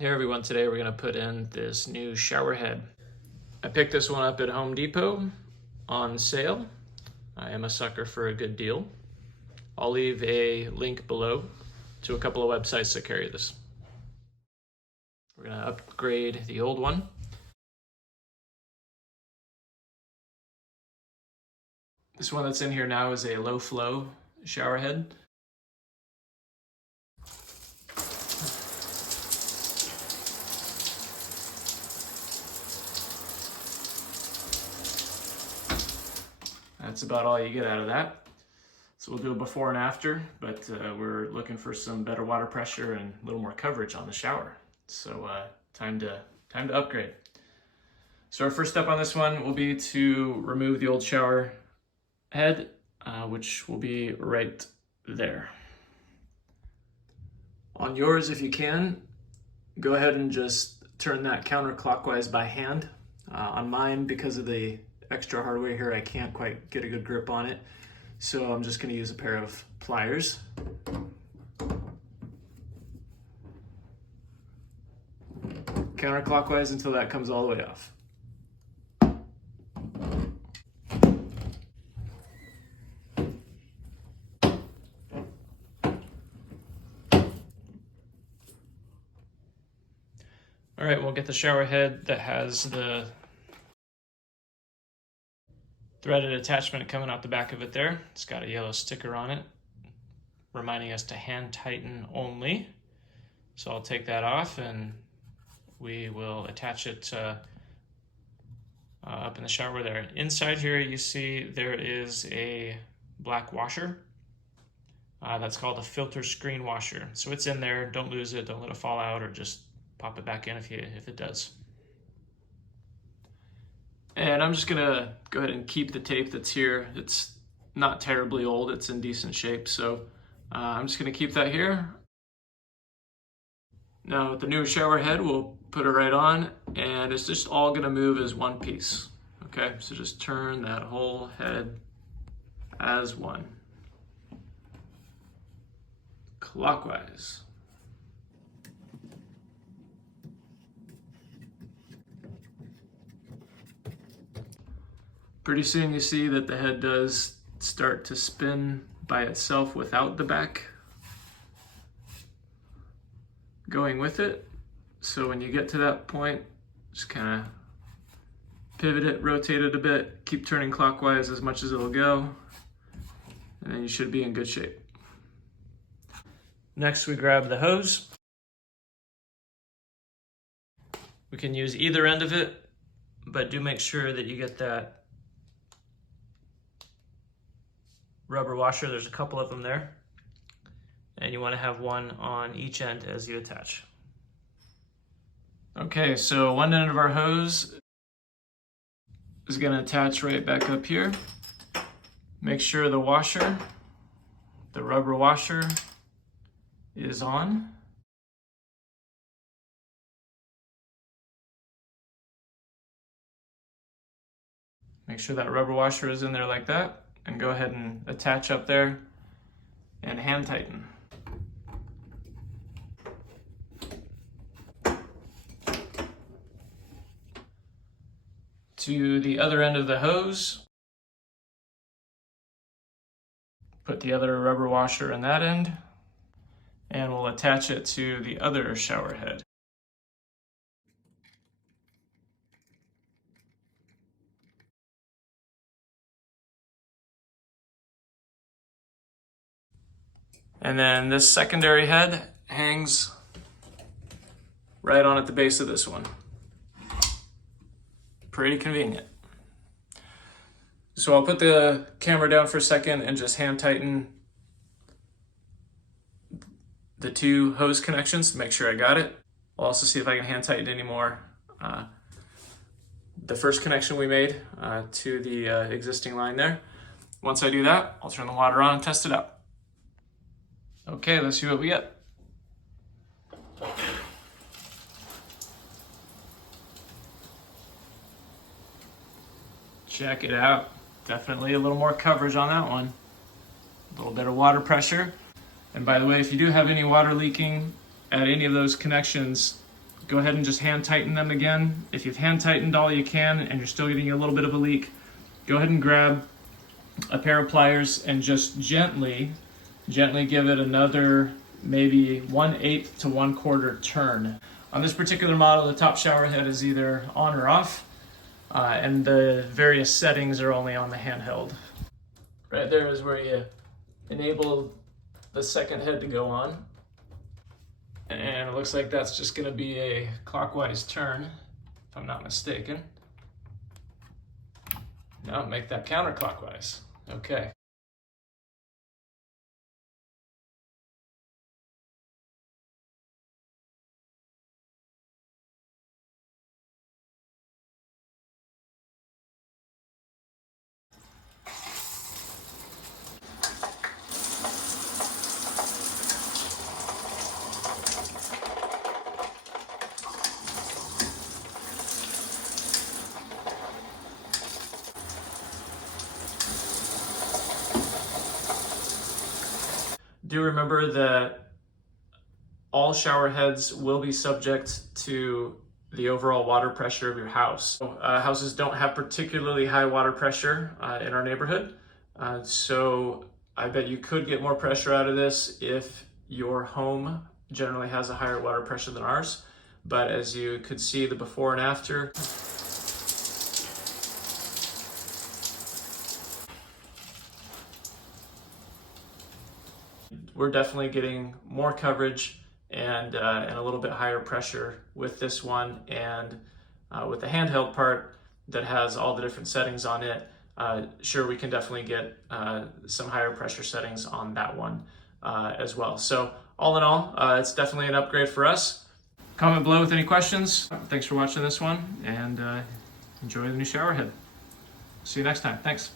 Hey everyone, today we're going to put in this new shower head. I picked this one up at Home Depot on sale. I am a sucker for a good deal. I'll leave a link below to a couple of websites that carry this. We're going to upgrade the old one. This one that's in here now is a low flow shower head. That's about all you get out of that. So we'll do a before and after, but we're looking for some better water pressure and a little more coverage on the shower. So time to upgrade. So our first step on this one will be to remove the old shower head, which will be right there. On yours, if you can, go ahead and just turn that counterclockwise by hand. On mine, because of the extra hardware here, I can't quite get a good grip on it. So I'm just going to use a pair of pliers. Counterclockwise until that comes all the way off. All right, we'll get the shower head that has the threaded attachment coming out the back of it there. It's got a yellow sticker on it, reminding us to hand tighten only. So I'll take that off and we will attach it up in the shower there. Inside here, you see there is a black washer. That's called a filter screen washer. So it's in there, don't lose it, don't let it fall out, or just pop it back in if it does. And I'm just gonna go ahead and keep the tape that's here. It's not terribly old, it's in decent shape. So I'm just gonna keep that here. Now with the new shower head, we'll put it right on and it's just all gonna move as one piece. Okay, so just turn that whole head as one. Clockwise. Pretty soon you see that the head does start to spin by itself without the back going with it. So when you get to that point, just kind of pivot it, rotate it a bit, keep turning clockwise as much as it'll go, and then you should be in good shape. Next, we grab the hose. We can use either end of it, but do make sure that you get that rubber washer. There's a couple of them there, and you want to have one on each end as you attach. Okay, so one end of our hose is going to attach right back up here. Make sure the washer, the rubber washer, is on. Make sure that rubber washer is in there like that, and go ahead and attach up there and hand tighten. To the other end of the hose, put the other rubber washer in that end, and we'll attach it to the other shower head. And then this secondary head hangs right on at the base of this one. Pretty convenient. So I'll put the camera down for a second and just hand tighten the two hose connections to make sure I got it. I'll also see if I can hand tighten any more. The first connection we made to the existing line there. Once I do that, I'll turn the water on and test it out. Okay, let's see what we get. Check it out. Definitely a little more coverage on that one. A little bit of water pressure. And by the way, if you do have any water leaking at any of those connections, go ahead and just hand tighten them again. If you've hand tightened all you can and you're still getting a little bit of a leak, go ahead and grab a pair of pliers and just gently give it another maybe 1/8 to 1/4 turn. On this particular model, the top shower head is either on or off, and the various settings are only on the handheld. Right there is where you enable the second head to go on. And it looks like that's just gonna be a clockwise turn, if I'm not mistaken. No, make that counterclockwise. Okay. Do remember that all shower heads will be subject to the overall water pressure of your house. Houses don't have particularly high water pressure in our neighborhood, so I bet you could get more pressure out of this if your home generally has a higher water pressure than ours. But as you could see, the before and after, we're definitely getting more coverage and a little bit higher pressure with this one, and with the handheld part that has all the different settings on it, sure, we can definitely get some higher pressure settings on that one as well. So all in all, it's definitely an upgrade for us. Comment below with any questions. Thanks for watching this one, and enjoy the new shower head. See you next time. Thanks.